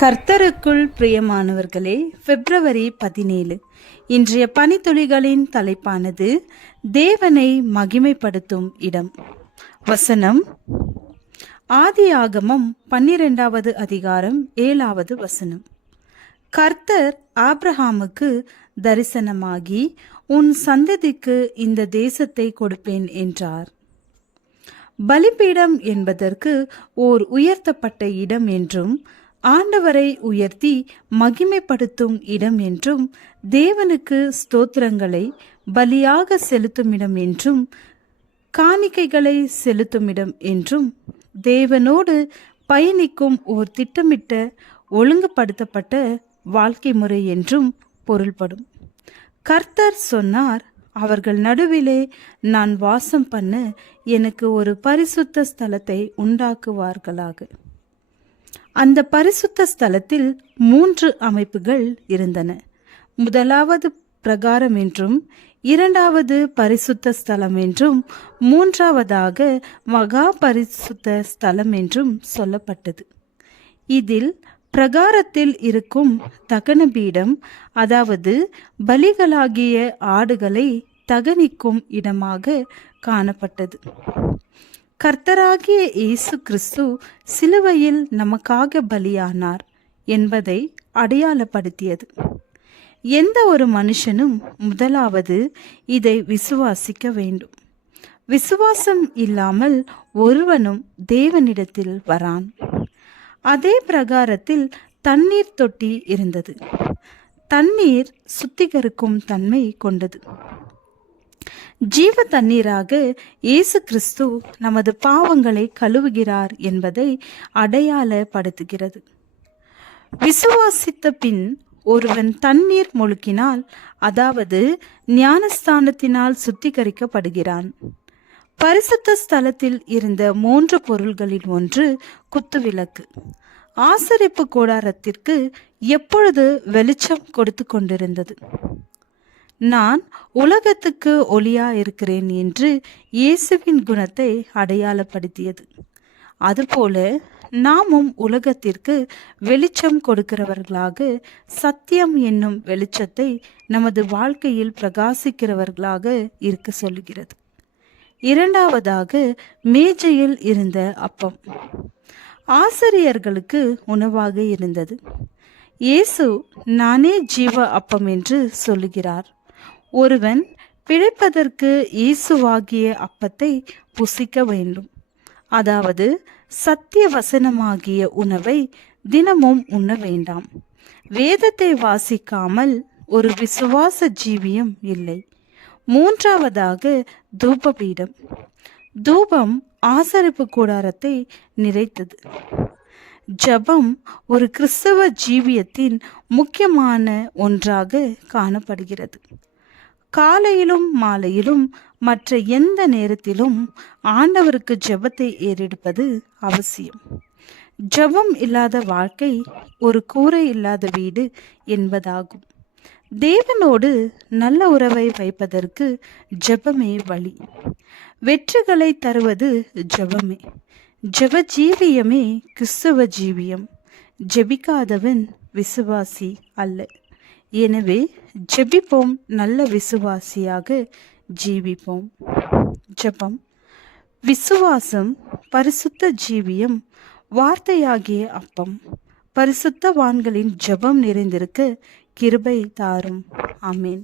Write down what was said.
கர்த்தருக்குள் பிரியமானவர்களே, பிப்ரவரி 17 இன்றைய பனித்துளிகளின் தலைப்பானது தேவனை மகிமைப்படுத்தும் இடம். வசனம் ஆதியாகமம் 12வது அதிகாரம் 7வது வசனம். கர்த்தர் ஆபிரகாமுக்கு தரிசனமாகி, உன் சந்ததிக்கு இந்த தேசத்தை கொடுப்பேன் என்றார். பலிபீடம் என்பதற்கு ஓர் உயர்த்தப்பட்ட இடம் என்றும், ஆண்டவரை உயர்த்தி மகிமைப்படுத்தும் இடம் என்றும், தேவனுக்கு ஸ்தோத்திரங்களை பலியாக செலுத்துமிடம் என்றும், காணிக்கைகளை செலுத்துமிடம் என்றும், தேவனோடு பயணிக்கும் ஓர் திட்டமிட்ட ஒழுங்குபடுத்தப்பட்ட வாழ்க்கை முறை என்றும் பொருள்படும். கர்த்தர் சொன்னார், அவர்கள் நடுவிலே நான் வாசம் பண்ண எனக்கு ஒரு பரிசுத்த ஸ்தலத்தை உண்டாக்குவார்களாக. அந்த பரிசுத்த ஸ்தலத்தில் 3 அமைப்புகள் இருந்தன. முதலாவது பிரகாரம் என்றும், இரண்டாவது பரிசுத்த ஸ்தலம் என்றும், மூன்றாவதாக மகா பரிசுத்த ஸ்தலம் என்றும் சொல்லப்பட்டது. இதில் பிரகாரத்தில் இருக்கும் தகனபீடம், அதாவது பலிகளாகிய ஆடுகளை தகனிக்கும் இடமாக காணப்பட்டது. கர்த்தராகிய இயேசு கிறிஸ்து சிலுவையில் நமக்காக பலியானார் என்பதை அடையாளப்படுத்தியது. எந்த ஒரு மனுஷனும் முதலாவது இதை விசுவாசிக்க வேண்டும். விசுவாசம் இல்லாமல் ஒருவனும் தேவனிடத்தில் வரான். அதே பிரகாரத்தில் தண்ணீர் தொட்டி இருந்தது. தண்ணீர் சுத்திகரிக்கும் தன்மை கொண்டது. ஜீவ தண்ணீராக இயேசு கிறிஸ்து நமது பாவங்களை கழுவுகிறார் என்பதை அடையாளப்படுத்துகிறது. விசுவாசித்த பின் ஒருவன் தண்ணீர் முழுக்கினால், அதாவது ஞானஸ்தானத்தினால் சுத்திகரிக்கப்படுகிறான். பரிசுத்த ஸ்தலத்தில் இருந்த 3 பொருள்களில் ஒன்று குத்துவிளக்கு. ஆசரிப்பு கூடாரத்திற்கு எப்பொழுது வெளிச்சம் கொடுத்து கொண்டிருந்தது. நான் உலகத்துக்கு ஒளியா இருக்கிறேன் என்று இயேசுவின் குணத்தை அடையாளப்படுத்தியது. அதுபோல நாமும் உலகத்திற்கு வெளிச்சம் கொடுக்கிறவர்களாக, சத்தியம் என்னும் வெளிச்சத்தை நமது வாழ்க்கையில் பிரகாசிக்கிறவர்களாக இருக்க சொல்லுகிறது. இரண்டாவதாக மேஜையில் இருந்த அப்பம் ஆசிரியர்களுக்கு உணவாக இருந்தது. இயேசு நானே ஜீவ அப்பம் என்று சொல்லுகிறார். ஒருவன் பிழைப்பதற்கு இயேசுவாகிய அப்பத்தை புசிக்க வேண்டும். அதாவது சத்திய வசனமாகிய உணவை தினமும் உண்ண வேண்டாம். வேதத்தை வாசிக்காமல் ஒரு விசுவாச ஜீவியம் இல்லை. மூன்றாவதாக தூபபீடம். தூபம் ஆசரிப்பு கூடாரத்தை நிறைத்தது. ஜபம் ஒரு கிறிஸ்தவ ஜீவியத்தின் முக்கியமான ஒன்றாக காணப்படுகிறது. காலையிலும் மாலையிலும் மற்ற எந்த நேரத்திலும் ஆண்டவருக்கு ஜபத்தை ஏறெடுப்பது அவசியம். ஜபம் இல்லாத வாழ்க்கை ஒரு கூரை இல்லாத வீடு என்பதாகும். தேவனோடு நல்ல உறவை வைப்பதற்கு ஜபமே வழி. வெற்றிகளை தருவது ஜபமே. ஜப ஜீவியமே கிறிஸ்தவ ஜீவியம். ஜெபிக்காதவன் விசுவாசி அல்ல. எனவே ஜெபிப்போம், நல்ல விசுவாசியாக ஜீவிப்போம். ஜெபம். விசுவாசம், பரிசுத்த ஜீவியம், வார்த்தையாகிய அப்பம். பரிசுத்தவான்களின் ஜெபம் நிறைந்திருக்க கிருபை தாரும். ஆமேன்.